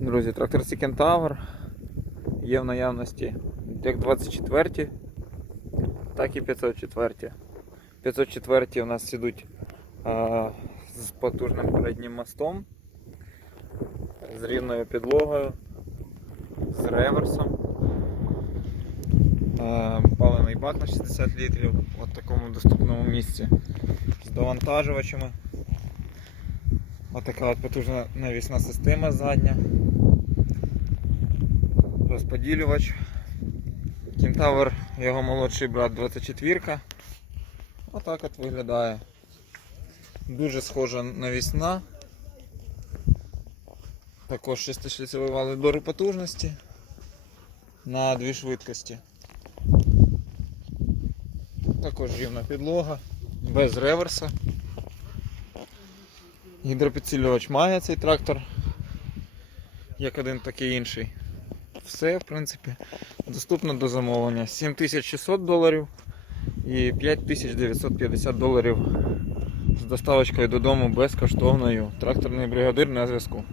Друзі, трактор Кентавр є в наявності як 24, так і 504. 504 у нас ідуть а, з потужним переднім мостом, з рівною підлогою, з реверсом. А, паливний бак на 60 літрів в такому доступному місці з довантажувачами. Отака от потужна навісна система задня. Розподілювач. Кентавр, його молодший брат 24. ка Отак от виглядає. Дуже схожа навісна. Також шестишліцевий вал відбору потужності на дві швидкості. Також рівна підлога, без реверса. Гідропідсилювач має цей трактор, як один, так і інший. Все, в принципі, доступно до замовлення. 7600 доларів і 5950 доларів з доставочкою додому безкоштовною. Тракторний бригадир на зв'язку.